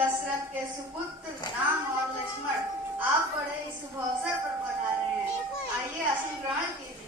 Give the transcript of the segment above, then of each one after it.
दशरथ के सुपुत्र राम और लक्ष्मण, आप बड़े ही शुभ अवसर पर पधारे हैं। आइए आसन ग्रहण कीजिए।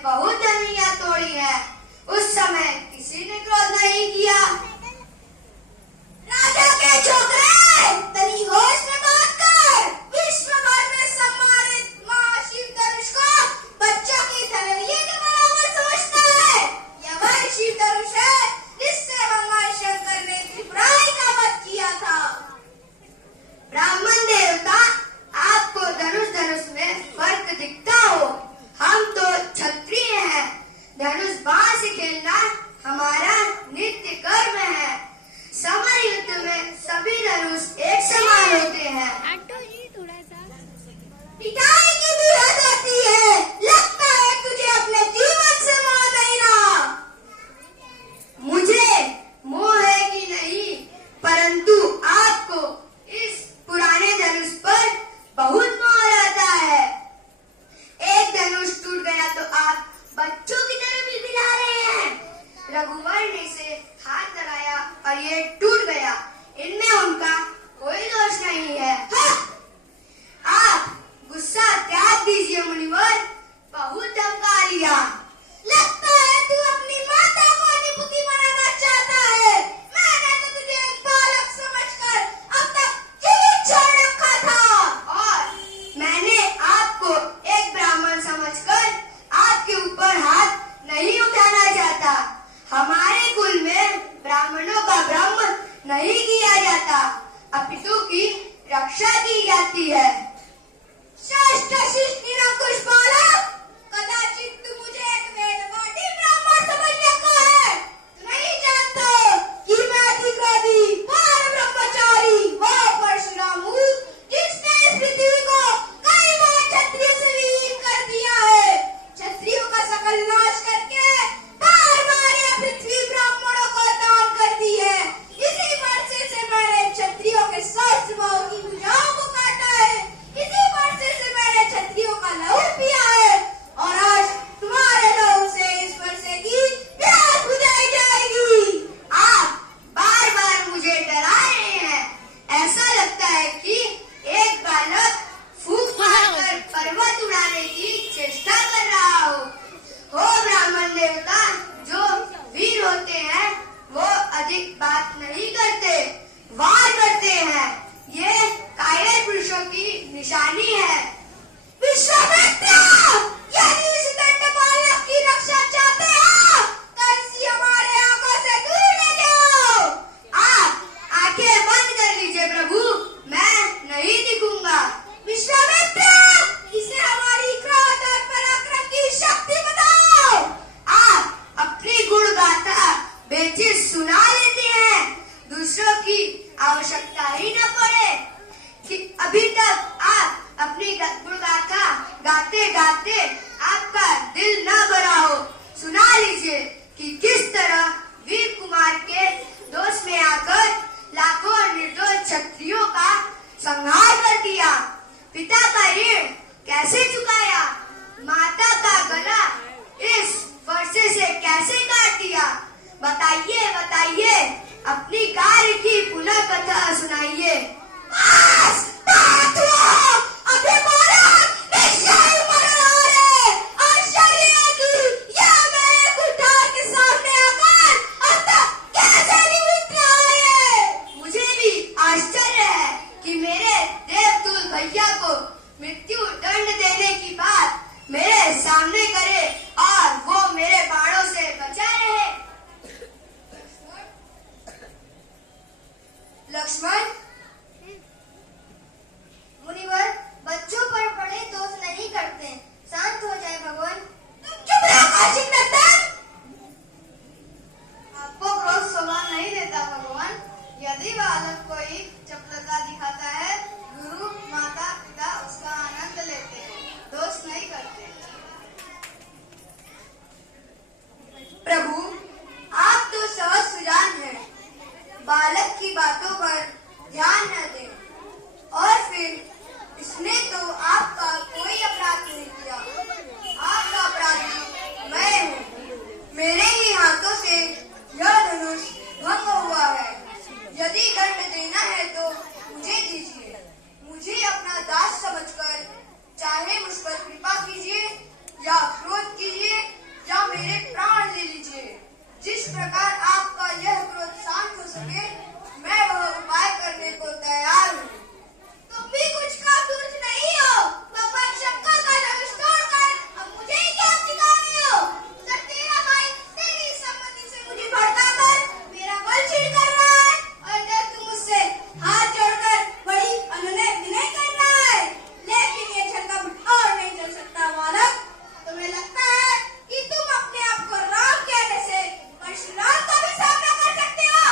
बहुत जमीनियां तोड़ी है, उस समय किसी ने क्रोध नहीं किया। राजा के छोकरे, तनी होश में बात कर। विश्व भर में सम्मानित महाशिव धनुष को बच्चों की धरलिये के बराबर समझता है। यह वही शिव धनुष है जिससे भगवान शंकर ने त्रिपुरारी का वध किया था। ब्राह्मण देवता, आपको धनुष में फर्क दिखता हो, हम तो क्षत्रिय हैं। धनुष बाण से खेलना हमारा नित्य गाते गाते आपका दिल न भरा हो, सुना लीजिए कि किस तरह वीर कुमार के दोष में आकर लाखों निर्दोष क्षत्रियों का संहार कर दिया, पिता का ऋण कैसे चुकाया, माता का गला इस फरसे से कैसे काट दिया। बताइए बताइए, अपनी कार्य की पुनः कथा सुनाइए। मुझे भी आश्चर्य है कि मेरे देवतुल भैया को मृत्यु दंड देने की बात मेरे सामने करे और वो मेरे बाणों से बचा रहे। लक्ष्मण, मुनिवर बच्चों पर बड़े दोष नहीं करते, शांत हो जाए भगवान। तुम चुप रहो कौशिक नंदन। आपको क्रोध शोभा नहीं देता भगवान। यदि बालक कोई चपलता दिखाता है, गुरु माता पिता उसका आनंद लेते हैं, दोष नहीं करते। प्रभु, आप तो सहज सुजान हैं, बालक की बातों पर ध्यान न दें। और फिर इसने तो आपका कोई अपराध नहीं किया, आपका अपराधी मैं हूँ। मेरे ही हाथों से यह धनुष भंग हुआ है। यदि दंड देना है तो मुझे दीजिए, मुझे अपना दास समझकर चाहे मुझ पर कृपा कीजिए या क्रोध कीजिए या मेरे प्राण ले लीजिए। जिस प्रकार आपका यह क्रोध शांत हो सके, मैं वह उपाय करने को तैयार हूँ। तुम भी कुछ का दूर नहीं हो, भगवान शंकर का धनुष तोड़कर अब मुझे ही क्या सिखाते हो। सर तेरा भाई तेरी सम्मति से मुझे भड़काकर मेरा बल छीन कर रहा है, और जब तुम मुझसे हाथ जोड़कर बड़ी अनुनय विनय कर रहा है, लेकिन ये झटका और नहीं चल सकता बालक। तुम्हें लगता है कि तुम अपने आप को राम कहने से परशुराम का भी सामना कर सकते हो।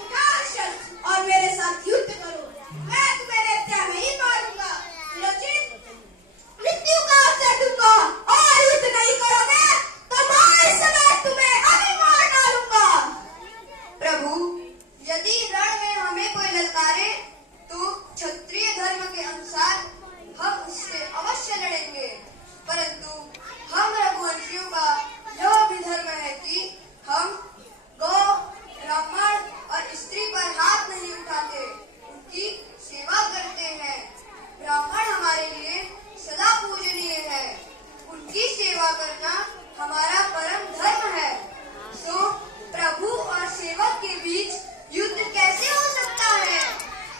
उठाओ शस्त्र और मेरे साथ युद्ध करो, मैं तुम्हें हत्या नहीं मारूंगा, लेकिन मृत्यु का अवसर दूंगा। और युद्ध नहीं करोगे तो मैं इस समय तुम्हें अभी मार डालूंगा। प्रभु, यदि रण में हमें कोई ललकारे तो क्षत्रिय धर्म के अनुसार हम उससे अवश्य लड़ेंगे, परंतु हम रघुवंशियों का यह भी धर्म है कि हम गौ, ब्राह्मण और स्त्री पर हाथ नहीं उठाते, उनकी सेवा करते हैं। ब्राह्मण हमारे लिए सदा पूजनीय है, उनकी सेवा करना हमारा परम धर्म है। सो प्रभु और सेवक के बीच युद्ध कैसे हो सकता है?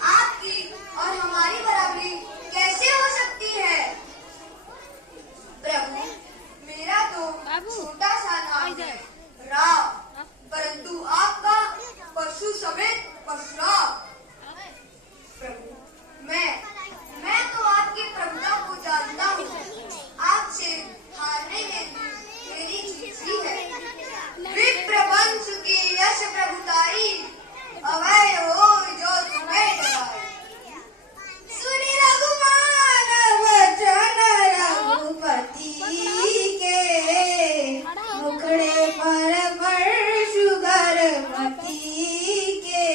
आपकी और हमारी बराबरी कैसे हो सकती है? प्रभु, मेरा तो छोटा सा नाम है राम, परंतु आपका परशु समेत परशुराम। प्रभु, मैं तो आपकी प्रभुता को जानता हूँ, आपसे हारने में मेरी जीत ही है। विप्रवंश की यश प्रभुताई, अवय हो जो तुम्हें डराए। सुनी रघुमान वचन रघुपति के, मुखड़े पर परशु गर्भवती के।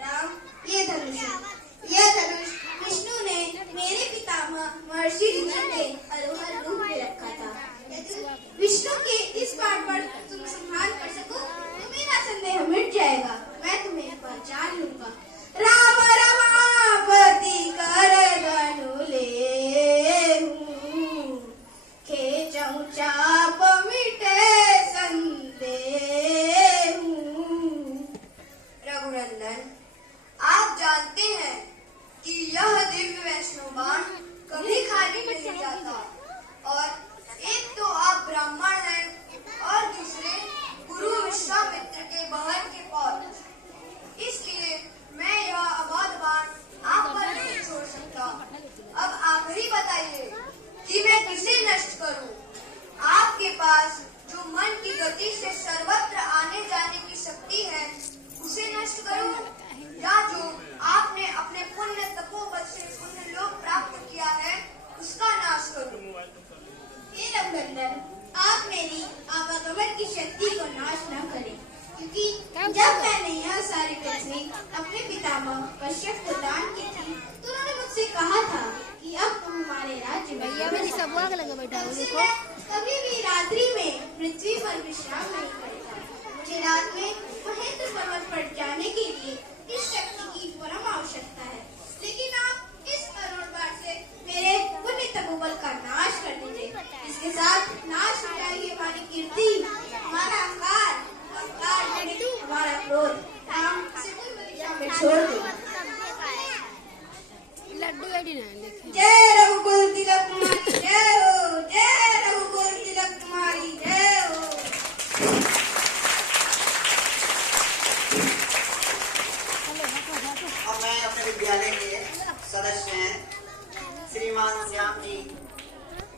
राम, ये धनुष विष्णु ने मेरे पितामह महर्षि ऋषि ने अरोहर रूप में रखा था। यदि विष्णु के इस पाठ पर तुम संहार कर सको तो मेरा संदेह मिट जाएगा, मैं तुम्हें पहचान लूंगा। राम रमापति कर धनु लेहूं, खेचऊं चाप मिटे संदेहूं। रघुनंदन, आप जानते हैं कि यह दिव्य वैष्णव बाण कभी खाली नहीं जाता, और एक तो आप ब्राह्मण हैं और दूसरे गुरु विश्वामित्र के बहन के पौत्र, इसलिए मैं यह अवध बाण आप पर नहीं छोड़ सकता। अब आप ही बताइए कि मैं किसे नष्ट करूं? आपके पास जो मन की गति से सर्वत्र आने जाने की शक्ति है, उसे नष्ट करूं, या जो आपने अपने पुण्य तपोबल से पुण्य लोक प्राप्त किया है, उसका नाश करूं? हे रघुनंदन, आप मेरी आवागमन की शक्ति को नाश न करें, क्योंकि जब मैंने यह सारी पृथ्वी अपने पितामह कश्यप को दान की थी, तो उन्होंने मुझसे कहा था कि अब तुम हमारे राज्य में मैं कभी भी रात्रि में पृथ्वी पर विश्राम नहीं करता। मुझे रात में महेंद्र पर्वत पर जाने के लिए इस शक्ति की परम आवश्यकता है, लेकिन आप इस करुण बाण से मेरे पुण्य तपोबल का नाश कर दीजिए। इसके साथ नाश हो जाएगी हमारी कीर्ति, हमारा अहंकार, हमारा क्रोध। हम छोड़ दो। लड्डू एडी ना देखे। जय रघुकुल तिलक तुम्हारी जय हो, जय रघुकुल तिलक तुम्हारी जय हो। अब मैं अपने विद्यालय के सदस्य हैं श्रीमान श्याम जी,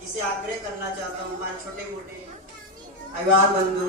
जिसे आग्रह करना चाहता हूँ हमारे छोटे मोटे अभिभावक बंधु